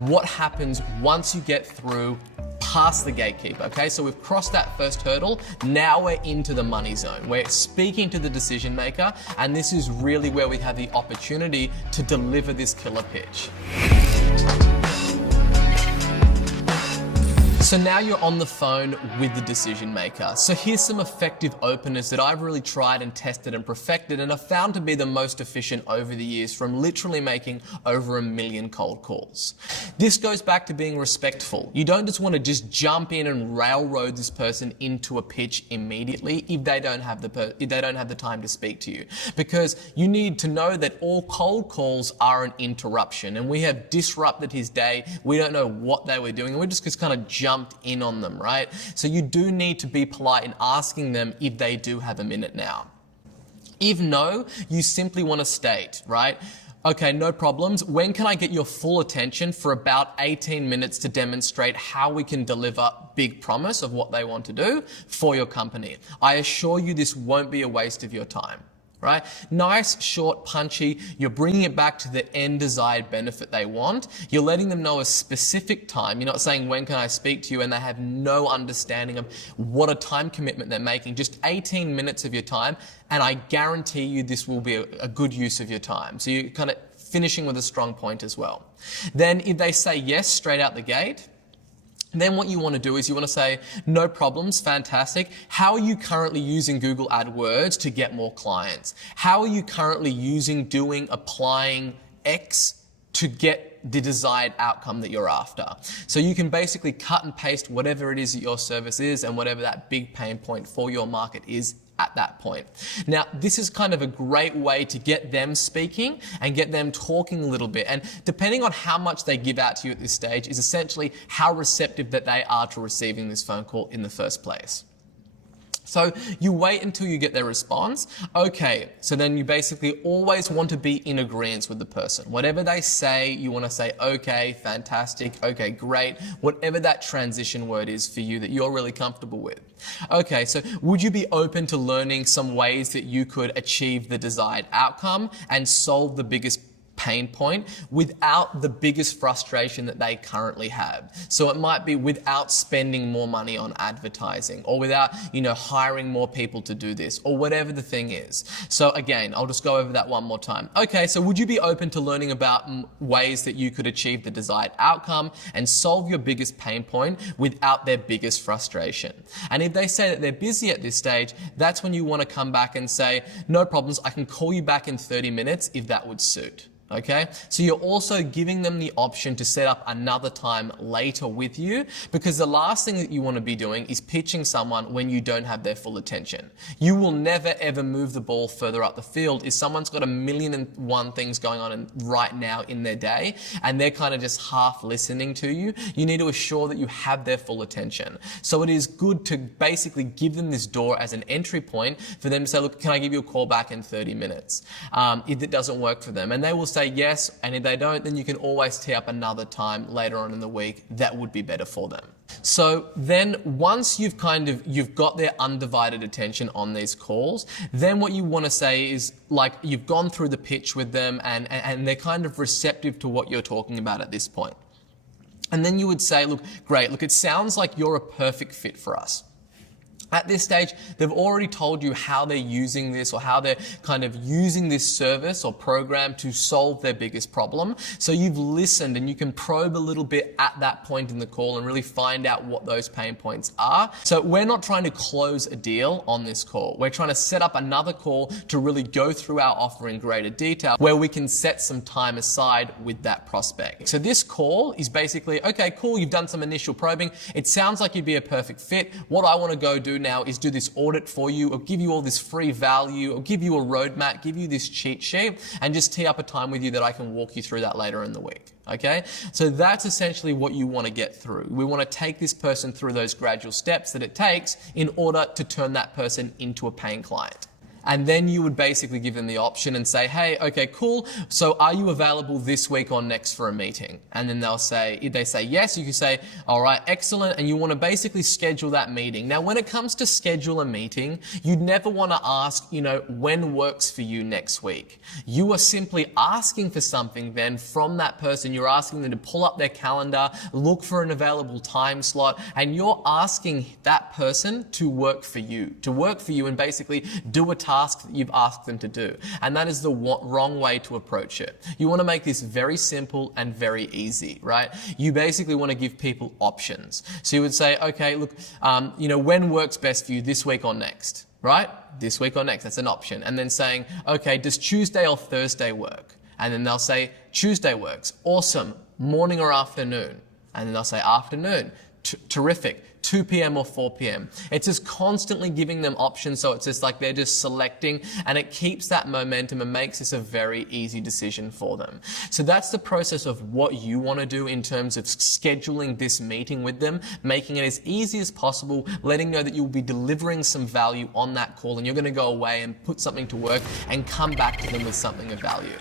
What happens once you get through past the gatekeeper? Okay, so we've crossed that first hurdle. Now we're into the money zone. We're speaking to the decision maker, and this is really where we have the opportunity to deliver this killer pitch. So now you're on the phone with the decision maker. So here's some effective openers that I've really tried and tested and perfected and have found to be the most efficient over the years from literally making over 1 million cold calls. This goes back to being respectful. You don't just want to just jump in and railroad this person into a pitch immediately if they don't have the time to speak to you, because you need to know that all cold calls are an interruption, and we have disrupted his day. We don't know what they were doing, and we're just kind of jumped in on them, right? So you do need to be polite in asking them if they do have a minute now. If no, you simply want to state, right? Okay, no problems. When can I get your full attention for about 18 minutes to demonstrate how we can deliver big promise of what they want to do for your company? I assure you this won't be a waste of your time. Right? Nice, short, punchy. You're bringing it back to the end desired benefit they want. You're letting them know a specific time. You're not saying, when can I speak to you? And they have no understanding of what a time commitment they're making. Just 18 minutes of your time. And I guarantee you this will be a good use of your time. So you're kind of finishing with a strong point as well. Then if they say yes straight out the gate, then what you want to do is you want to say, no problems, fantastic. How are you currently using Google AdWords to get more clients? How are you currently applying X to get the desired outcome that you're after? So you can basically cut and paste whatever it is that your service is and whatever that big pain point for your market is at that point. Now, this is kind of a great way to get them speaking and get them talking a little bit. And depending on how much they give out to you at this stage is essentially how receptive that they are to receiving this phone call in the first place. So you wait until you get their response. Okay, so then you basically always want to be in agreement with the person. Whatever they say, you want to say, okay, fantastic, okay, great, whatever that transition word is for you that you're really comfortable with. Okay, so would you be open to learning some ways that you could achieve the desired outcome and solve the biggest pain point without the biggest frustration that they currently have? So it might be without spending more money on advertising, or without, hiring more people to do this, or whatever the thing is. So again, I'll just go over that one more time. Okay, so would you be open to learning about ways that you could achieve the desired outcome and solve your biggest pain point without their biggest frustration? And if they say that they're busy at this stage, that's when you want to come back and say, no problems, I can call you back in 30 minutes if that would suit. Okay, so you're also giving them the option to set up another time later with you, because the last thing that you want to be doing is pitching someone when you don't have their full attention. You will never ever move the ball further up the field if someone's got 1,000,001 things going on right now in their day and they're kind of just half listening to you. You need to assure that you have their full attention. So it is good to basically give them this door as an entry point for them to say, look, can I give you a call back in 30 minutes? If it doesn't work for them, and they will say yes, and if they don't, then you can always tee up another time later on in the week that would be better for them. So then once you've got their undivided attention on these calls, then what you want to say is, like, you've gone through the pitch with them and they're kind of receptive to what you're talking about at this point. And then you would say, look, great, look, it sounds like you're a perfect fit for us. At this stage, they've already told you how they're using this, or how they're kind of using this service or program to solve their biggest problem. So you've listened and you can probe a little bit at that point in the call and really find out what those pain points are. So we're not trying to close a deal on this call. We're trying to set up another call to really go through our offer in greater detail, where we can set some time aside with that prospect. So this call is basically, okay, cool, you've done some initial probing. It sounds like you'd be a perfect fit. What I want to go do now is do this audit for you, or give you all this free value, or give you a roadmap, give you this cheat sheet, and just tee up a time with you that I can walk you through that later in the week. Okay? So that's essentially what you want to get through. We want to take this person through those gradual steps that it takes in order to turn that person into a paying client. And then you would basically give them the option and say, hey, okay, cool. So are you available this week or next for a meeting? And then if they say yes, you can say, all right, excellent. And you want to basically schedule that meeting. Now, when it comes to schedule a meeting, you'd never want to ask, when works for you next week. You are simply asking for something then from that person. You're asking them to pull up their calendar, look for an available time slot, and you're asking that person to work for you and basically do a task that you've asked them to do. And that is the wrong way to approach it. You want to make this very simple and very easy, right? You basically want to give people options. So you would say, okay, look, when works best for you, this week or next, right? This week or next, that's an option. And then saying, okay, does Tuesday or Thursday work? And then they'll say, Tuesday works. Awesome. Morning or afternoon? And then they'll say, afternoon. Terrific. 2 p.m. or 4 p.m. It's just constantly giving them options, so it's just like they're just selecting, and it keeps that momentum and makes this a very easy decision for them. So that's the process of what you want to do in terms of scheduling this meeting with them, making it as easy as possible, letting know that you'll be delivering some value on that call, and you're going to go away and put something to work and come back to them with something of value.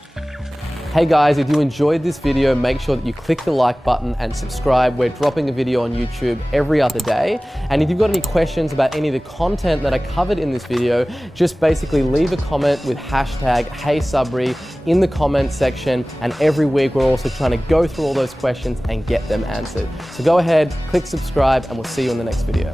Hey guys, if you enjoyed this video, make sure that you click the like button and subscribe. We're dropping a video on YouTube every other day. And if you've got any questions about any of the content that I covered in this video, just basically leave a comment with hashtag HeySabri in the comment section. And every week we're also trying to go through all those questions and get them answered. So go ahead, click subscribe, and we'll see you in the next video.